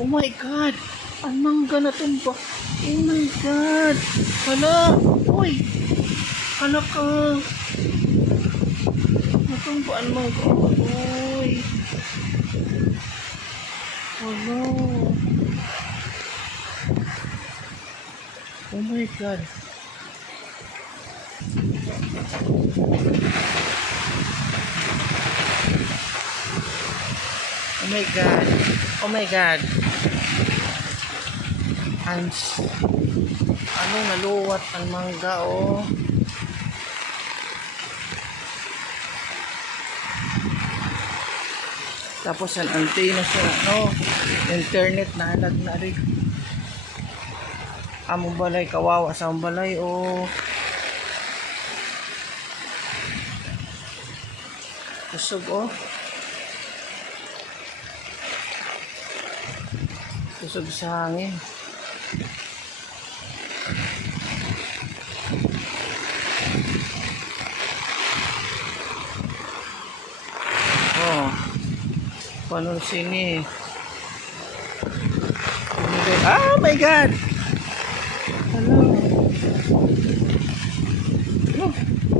Oh my God! Ang mangga na tumba. Oh my God! Hala! Uy! Hala ka! Natumba ang mangga. Uy! Hala! Oh my God! Oh my God! Oh my God! Ang ano naluwat ang mangga oh. Tapos ang antena sa ano, internet na halag na rin. Among balay, kawawa sa among balay oh. Kusog oh. Busog sa hangin. Oh. Paano sini? Ah, oh my God! Hello. Hello.